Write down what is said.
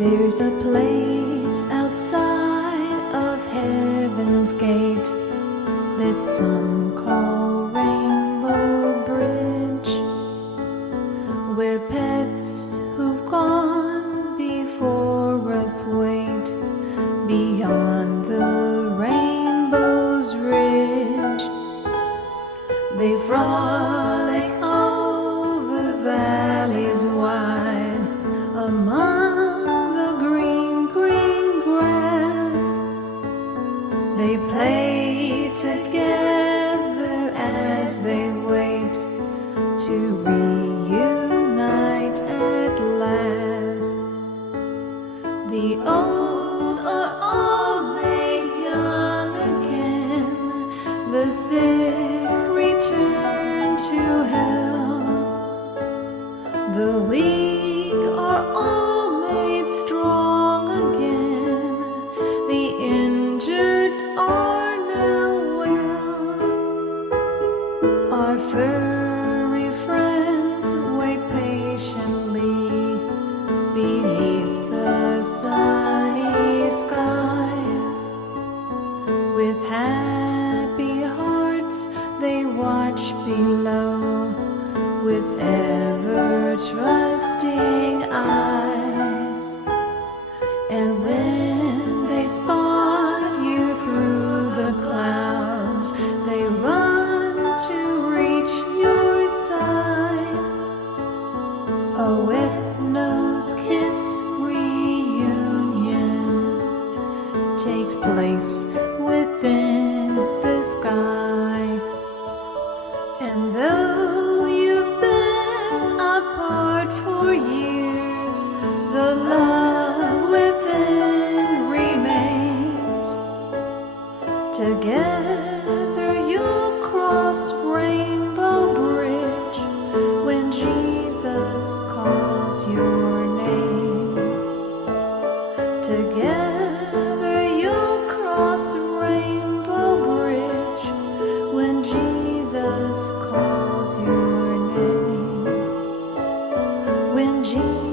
There's a place outside of heaven's gate that some call Rainbow Bridge, where pets who've gone before us wait beyond the rainbow's ridge. They frolic over valleys wide, among the green, green grass. They play together as they wait to reunite at last. The old are all made young again, the sick return to health, the weak are all made strong again, the injured are now well. Our furry friends wait patiently beneath the sunny skies. With happy hearts they watch below, with ever trusting eyes. And when they spot you through the clouds, they run to reach your side. A wet-nosed kiss reunion takes place within the sky. And though you've been apart for years, the love within remains. Together you'll cross Rainbow Bridge when Jesus calls your name. Together you'll cross Rainbow Bridge when Jesus calls your name. When Jesus